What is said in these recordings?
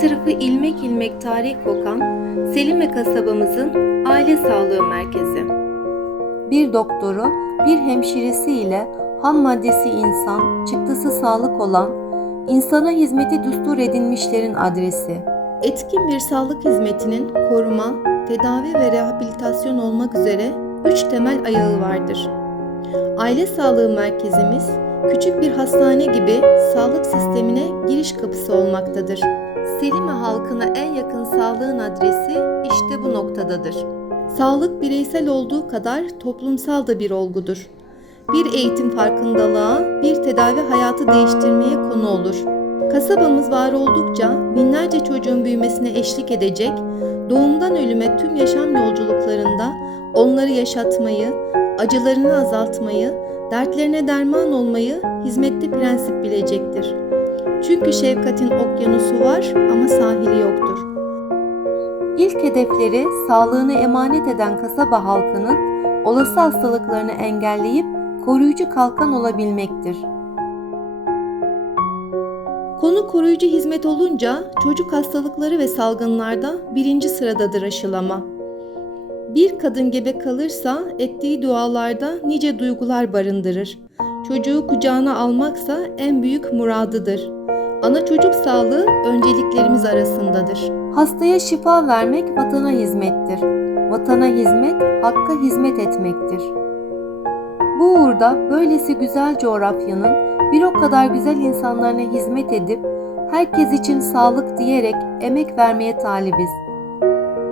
tarafı ilmek ilmek tarih kokan Selime kasabamızın aile sağlığı merkezi. Bir doktoru, bir hemşiresi ile ham maddesi insan, çıktısı sağlık olan, insana hizmeti düstur edinmişlerin adresi. Etkin bir sağlık hizmetinin koruma, tedavi ve rehabilitasyon olmak üzere üç temel ayağı vardır. Aile sağlığı merkezimiz küçük bir hastane gibi sağlık sistemine giriş kapısı olmaktadır. Selime halkına en yakın sağlığın adresi işte bu noktadadır. Sağlık bireysel olduğu kadar toplumsal da bir olgudur. Bir eğitim farkındalığa, bir tedavi hayatı değiştirmeye konu olur. Kasabamız var oldukça binlerce çocuğun büyümesine eşlik edecek, doğumdan ölüme tüm yaşam yolculuklarında onları yaşatmayı, acılarını azaltmayı, dertlerine derman olmayı hizmetli prensip bilecektir. Çünkü şefkatin okyanusu var ama sahili yoktur. İlk hedefleri sağlığını emanet eden kasaba halkının olası hastalıklarını engelleyip koruyucu kalkan olabilmektir. Konu koruyucu hizmet olunca çocuk hastalıkları ve salgınlarda birinci sıradadır aşılama. Bir kadın gebe kalırsa ettiği dualarda nice duygular barındırır. Çocuğu kucağına almaksa en büyük muradıdır. Ana çocuk sağlığı önceliklerimiz arasındadır. Hastaya şifa vermek vatana hizmettir. Vatana hizmet, hakka hizmet etmektir. Bu uğurda böylesi güzel coğrafyanın bir o kadar güzel insanlarına hizmet edip herkes için sağlık diyerek emek vermeye talibiz.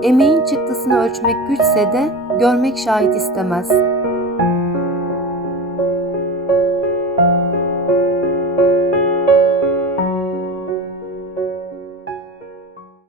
Emeğin çıktısını ölçmek güçse de görmek şahit istemez.